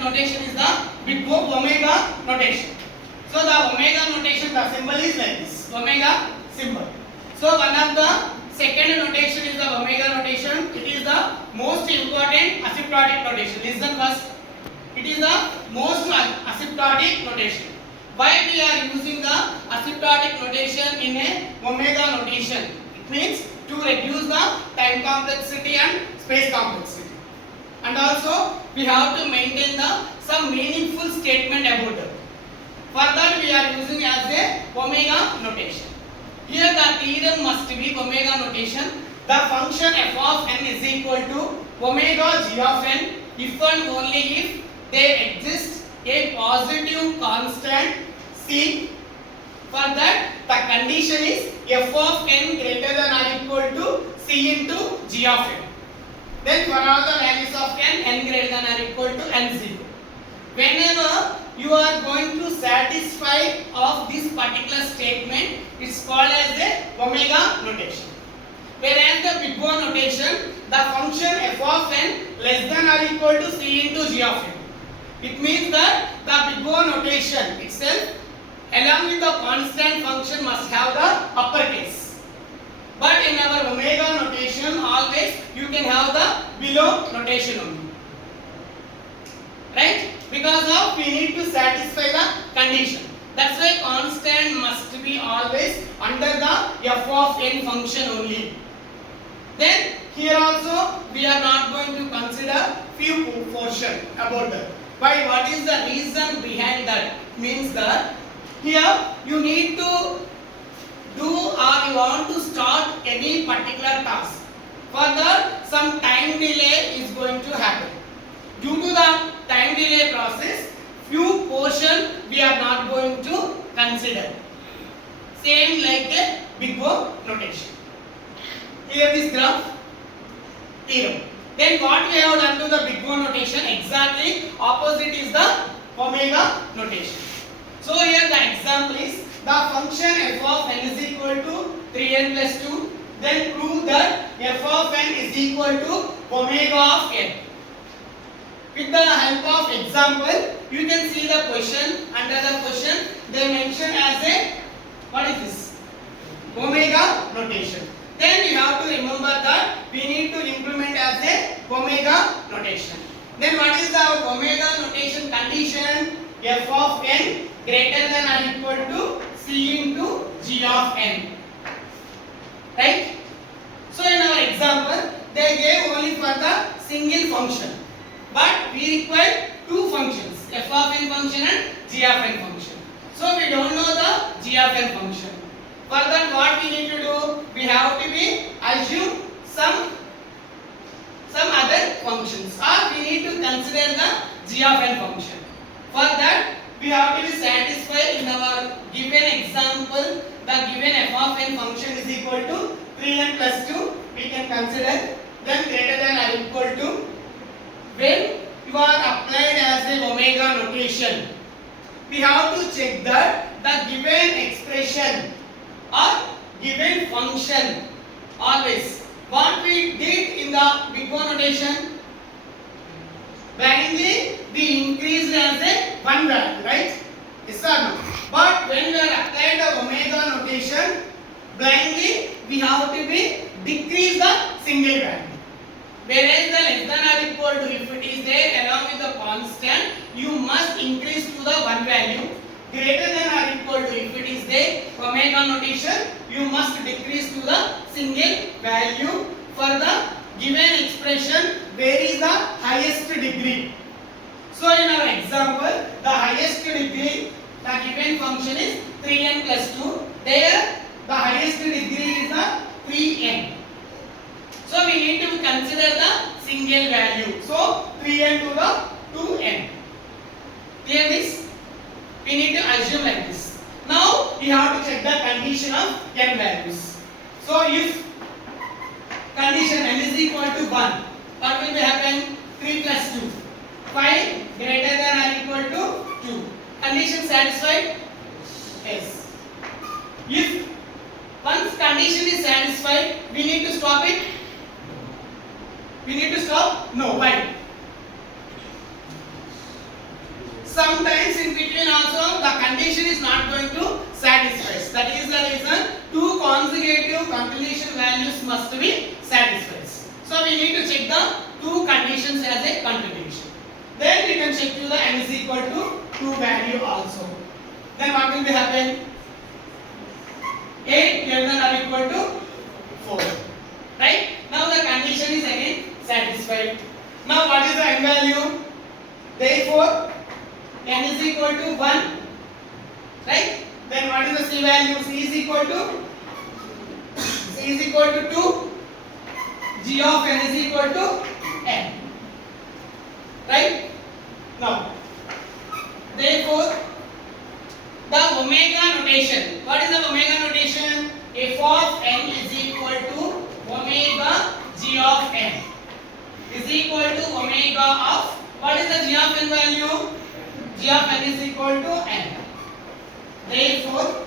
asymptotic notation is the big O omega notation. So the omega notation, the symbol is like this, omega symbol. So one of the second notation is the omega notation. It is the most important asymptotic notation. Listen first. It is the most asymptotic notation. Why we are using the asymptotic notation in a omega notation? It means to reduce the time complexity and space complexity. And also we have to maintain the some meaningful statement about it. For that we are using as a omega notation. Here the theorem must be omega notation. The function f of n is equal to omega g of n if and only if there exists a positive constant c. For that the condition is f of n greater than or equal to c into g of n. Then for all the values of n greater than or equal to n0. Whenever you are going to satisfy of this particular statement, it's called as a omega notation. Whereas the big O notation, the function f of n less than or equal to c into g of n. It means that the big O notation itself along with the constant function must have the uppercase. But in our omega notation always you can have the below notation only. Right? Because of we need to satisfy the condition. That's why constant must be always under the f of n function only. Then here also we are not going to consider few portion about that. Why? What is the reason behind that? Means that here you need to do or you want to start any particular task. For that some time delay is going to happen. Due to the time delay process, few portion we are not going to consider. Same like a big O notation. Here this graph theorem. Then what we have done to the big O notation, exactly opposite is the omega notation. So here the example is the function f of n is equal to 3n plus 2. Then prove that f of n is equal to omega of n. With the help of example, you can see the question. Under the question, they mention as a, what is this? Omega notation. Then you have to remember that we need to implement as a omega notation. Then what is our omega notation condition? F of n greater than or equal to c into g of n. Right? So in our example, they gave only for the single function. But we require two functions, f of n function and g of n function. So we don't know the g of n function. For that what we need to do? We have to be assume some other functions, or we need to consider the g of n function. For that we have to be satisfied in our given example. The given f of n function is equal to 3n plus 2. We can consider then greater than or equal to. When you are applied as a omega notation, we have to check that the given expression or given function always. What we did in the big O notation, blindly we increased as a one value, right? Yes or no? But when we are applied the omega notation, blindly we have to be decrease the single value. Whereas the less than or equal to, if it is there along with the constant, you must increase to the one value. Greater than or equal to, if it is there omega notation, you must decrease to the single value. For the given expression, where is the highest degree? So in our example, the highest degree, the given function is 3n plus 2. There the highest degree is the 3n. So we need to consider the single value. So 3n to the 2n. Clear this? We need to assume like this. Now we have to check the condition of n values. So if condition n is equal to 1, what will be happen? 3 plus 2. 5 greater than or equal to 2. Condition satisfied? Yes. If once condition is satisfied, we need to stop it. We need to stop? No. Why? Sometimes in between also the condition is not going to satisfy. That is the reason two consecutive continuation values must be satisfied. So we need to check the two conditions as a continuation. Then we can check to the n is equal to 2 value also. Then what will be happen? 8 greater than or equal to 4. Right? Now the condition is again satisfied. Now what is the n value? Therefore n is equal to 1. Right? Then what is the c value? C is equal to 2. G of n is equal to n. Right? Now therefore the omega notation. What is the omega notation? F of n is equal to omega g of n is equal to omega of, what is the g of n value? G of n is equal to n. Therefore